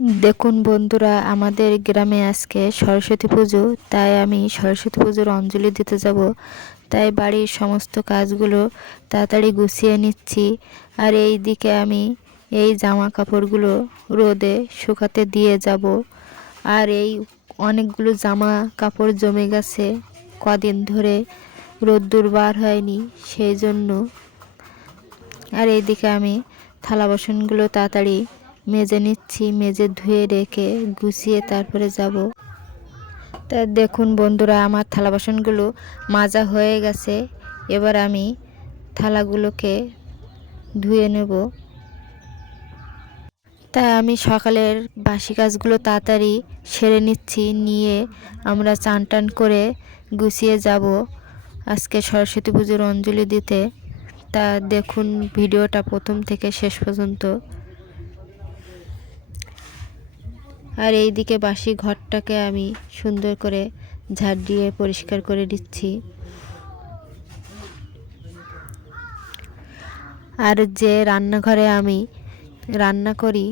দেখুন বন্ধুরা, আমাদের গ্রামে আজকে সরস্বতী পুজো, তাই আমি সরস্বতী পুজোর অঞ্জলি দিতে যাব। তাই বাড়ির সমস্ত কাজগুলো তাড়াতাড়ি গুছিয়ে নিচ্ছি। আর এই দিকে আমি এই জামা কাপড়গুলো রোদে শুকাতে দিয়ে যাব। আর এই অনেকগুলো জামা কাপড় জমে গেছে। কদিন ধরে রোদ্দুর বার হয়নি সেই জন্য। আর এইদিকে আমি থালা বাসনগুলো তাড়াতাড়ি মেজে নিচ্ছি, মেজে ধুয়ে রেখে গুছিয়ে তারপরে যাব। তা দেখুন বন্ধুরা, আমার থালা বাসনগুলো মাজা হয়ে গেছে। এবার আমি থালাগুলোকে ধুয়ে নেব। তাই আমি সকালের বাসি কাজগুলো তাড়াতাড়ি সেরে নিচ্ছি, নিয়ে আমরা চান টান করে গুছিয়ে যাব আজকে সরস্বতী পুজোর অঞ্জলি দিতে। তা দেখুন, ভিডিওটা প্রথম থেকে শেষ পর্যন্ত। আর এই দিকে বাসি ঘরটাকে আমি সুন্দর করে ঝাড় দিয়ে পরিষ্কার করে দিচ্ছি আর যে রান্নাঘরে আমি রান্না করি,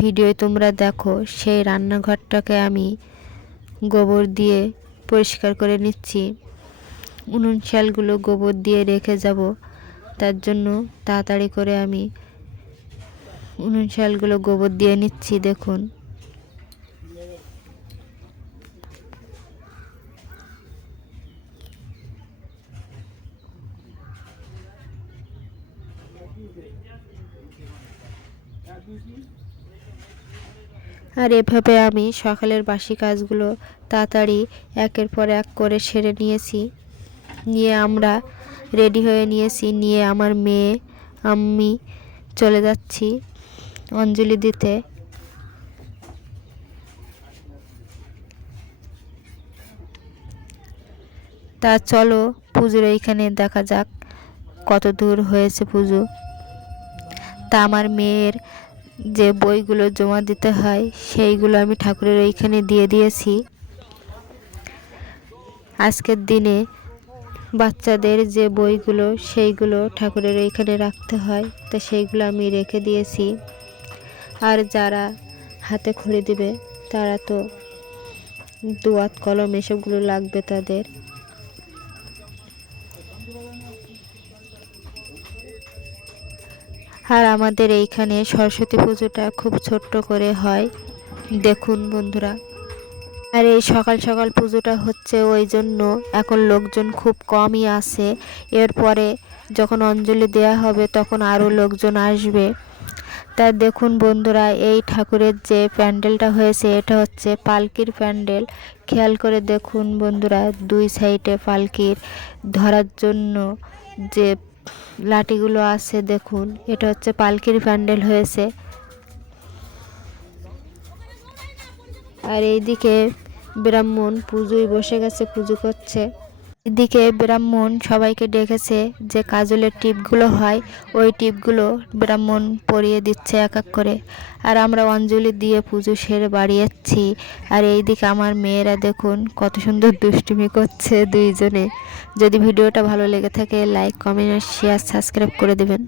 ভিডিও তোমরা দেখো, সেই রান্নাঘরটাকে আমি গোবর দিয়ে পরিষ্কার করে নিচ্ছি। উনুন শালগুলো গোবর দিয়ে রেখে যাব, তার জন্য তাড়াতাড়ি করে আমি উনুন শালগুলো গোবর দিয়ে নিচ্ছি, দেখুন। আর এভাবে আমি সকালের বাসি কাজগুলো তাড়াতাড়ি একের পর এক করে সেরে নিয়েছি। নিয়ে আমরা রেডি হয়ে নিয়েছি, নিয়ে আমার মেয়ে, আমি চলে যাচ্ছি অঞ্জলি দিতে। তা চলো পুজোর এইখানে দেখা যাক কত দূর হয়েছে পুজো। তা আমার মেয়ের যে বইগুলো জমা দিতে হয়, সেইগুলো আমি ঠাকুরের ওইখানে দিয়ে দিয়েছি। আজকের দিনে বাচ্চাদের যে বইগুলো, সেইগুলো ঠাকুরের এইখানে রাখতে হয়, তো সেইগুলো আমি রেখে দিয়েছি। আর যারা হাতে খড়ি দিবে, তারা তো দোয়াত কলম এসবগুলো লাগবে তাদের। আর আমাদের এইখানে সরস্বতী পুজোটা খুব ছোট্ট করে হয়। দেখুন বন্ধুরা। আর এই সকাল সকাল পুজোটা হচ্ছে ওই জন্য এখন লোকজন খুব কমই আসে। এরপরে যখন অঞ্জলি দেয়া হবে তখন আরও লোকজন আসবে। তা দেখুন বন্ধুরা, এই ঠাকুরের যে প্যান্ডেলটা হয়েছে, এটা হচ্ছে পালকির প্যান্ডেল। খেয়াল করে দেখুন বন্ধুরা, দুই সাইডে পালকির ধরার জন্য যে লাঠিগুলো আছে, দেখুন। এটা হচ্ছে পালকির প্যান্ডেল হয়েছে। আর এইদিকে ব্রাহ্মণ পুজোই বসে গেছে, পুজো করছে। এদিকে ব্রাহ্মণ সবাইকে ডেকেছে যে কাজলের টিপগুলো হয়, ওই টিপগুলো ব্রাহ্মণ পরিয়ে দিচ্ছে এক এক করে। আর আমরা অঞ্জলি দিয়ে পুজো সেরে বাড়ি যাচ্ছি আর এইদিকে আমার মেয়েরা দেখুন কত সুন্দর দুষ্টুমি করছে দুইজনে। যদি ভিডিওটা ভালো লেগে থাকে লাইক কমেন্ট আর শেয়ার সাবস্ক্রাইব করে দেবেন।